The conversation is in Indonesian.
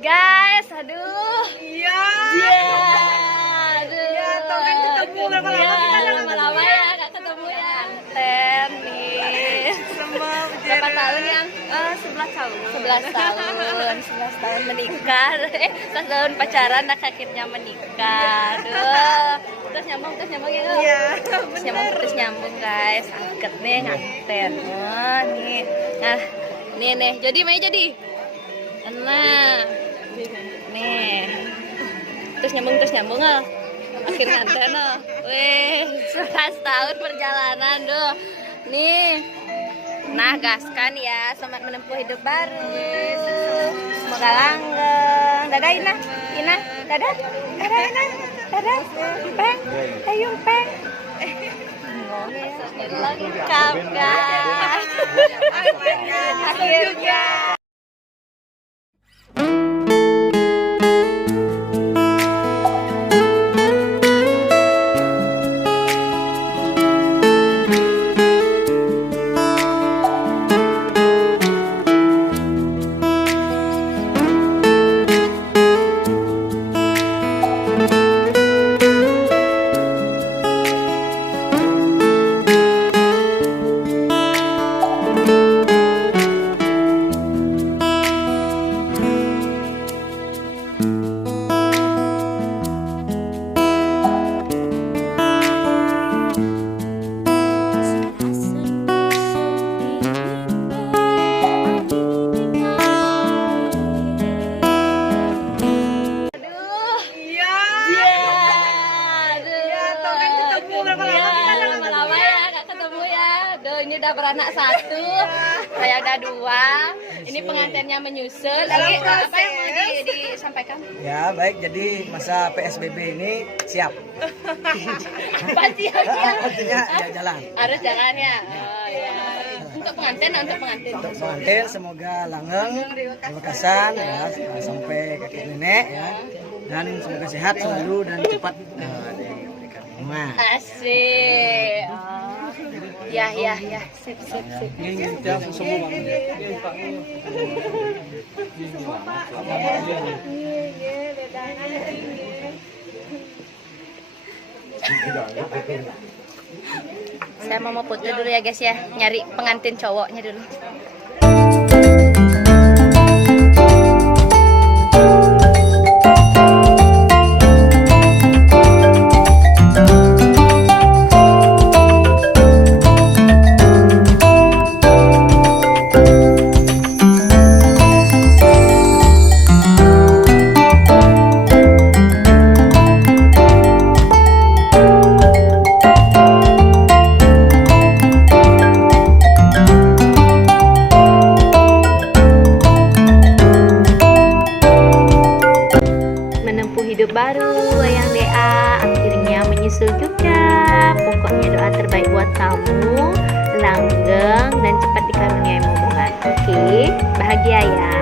Guys, aduh. Iya. Iya. Aduh. Iya, tuh kan ketemu lama-lama kita Iya, nggak lama-lama ya nggak ketemu ya. Ten nih. Berapa tahun yang? 11 tahun. 11 tahun. 11 tahun menikah. 11 tahun pacaran, nah akhirnya menikah. Aduh. Terus nyambung ya. Iya, Terus nyambung guys. Angkat nih nganten. Wah, nih. Nah, nih. Jadi Mei jadi. Nah. Nih. Terus nyambung ah. Akhir nganten oh. Wih, 11 tahun perjalanan tuh. Nih. Nah, gaskan ya, selamat menempuh hidup baru. Semoga langgeng. Dadah Ina. Dadah. Dadah. Peng. Ayo Peng. Lengkap guys. Akhirnya. Ini udah beranak satu, saya udah dua. Ini pengantinnya menyusul. Lagi apa yang mau disampaikan? Ya baik, jadi masa PSBB ini siap. Apa siap? Artinya ya jalan. Harus jalan ya. Oh ya. Untuk pengantin. Untuk pengantin semoga langgeng, berkesan ya sampai kakek nenek ya, dan semoga sehat selalu dan cepat diberikan rumah. Asik. Ya, sip. Saya mau foto dulu ya guys ya, nyari pengantin cowoknya dulu. Hidup baru Wayang DA akhirnya menyusul juga. Pokoknya doa terbaik buat kamu, langgeng dan cepat dikaruniai momongan. Oke, bahagia ya.